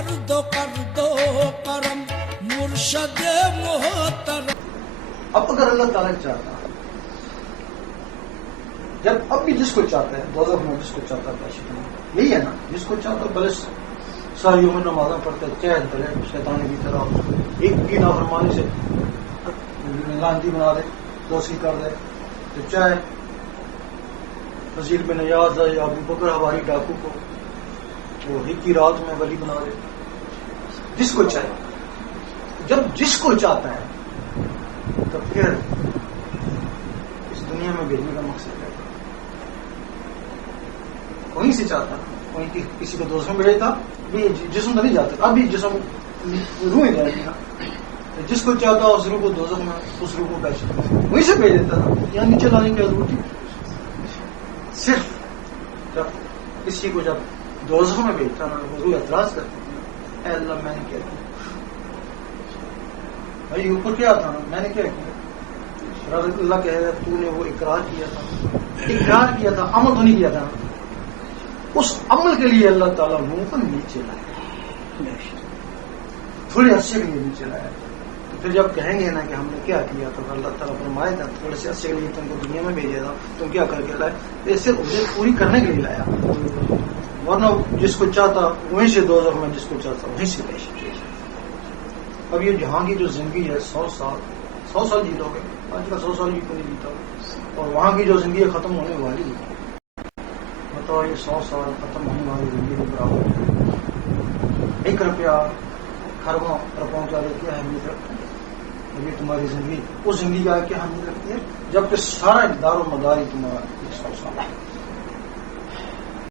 कर दो करम मुर्शद मोहतरम। अब अगर अल्लाह ताला चाहता, जब अब भी जिसको चाहता है दोज़ख में, जिसको चाहता है, यही है ना, जिसको चाहता है भले सारी उम्र नमाज़ा पढ़ते चाहे भले शैतानी की तरह एक की नाफरमानी से लानती बना दे, दोषी कर दे, तो चाहे फजील बिन याद या अबू बकर हवारी डाकू को वो एक की रात में वली बना दे, जिसको चाहे। जब जिसको चाहता है तो फिर इस दुनिया में भेजने का मकसद है, वहीं से चाहता, वहीं किसी को दोस्तों में भेजता, भी जिस्म तो नहीं जाता, अब भी जिस्म रूह ही जाएगी ना, तो जिसको चाहता उस रूह को दोज़ख में, उस रूह को भेजता, वहीं से भेज देता था, यहाँ नीचे लाने की जरूरत थी। सिर्फ जब किसी को जब दोज़ख में भेजता ना, वो रूह एतराज करती, ऐ अल्लाह मैंने क्या किया, भाई ऊपर क्या था, मैंने क्या किया। अल्लाह कहेगा तूने वो इकरार किया था, अमल तो नहीं किया था। उस अमल के लिए अल्लाह ताला मुंह को नीचे लाया, थोड़े अरसे के लिए नीचे लाया। तो फिर जब कहेंगे ना कि हमने क्या किया, तो अल्लाह ताला फरमाए था थोड़े से अरसे के लिए तुमको दुनिया में भेजा था, तुम क्या करके लाए, तो इससे उसे पूरी करने के लिए लाया, वरना जिसको चाहता वहीं से दोज़ख में, जिसको चाहता वहीं से पेश। अब ये जहाँ की जो जिंदगी है 100 साल जी लोगे, आज का 100 साल भी कोई नहीं जीता, और वहाँ की जो जिंदगी खत्म होने वाली है, बताओ ये 100 साल खत्म होने वाली जिंदगी के बराबर। 1 रुपया खरबों अरबों का क्या अहमियत रखता है, अभी तुम्हारी जिंदगी उस जिंदगी का क्या अहमियत रखती है, जबकि सारा दारो मदारी तुम्हारा 100 साल है।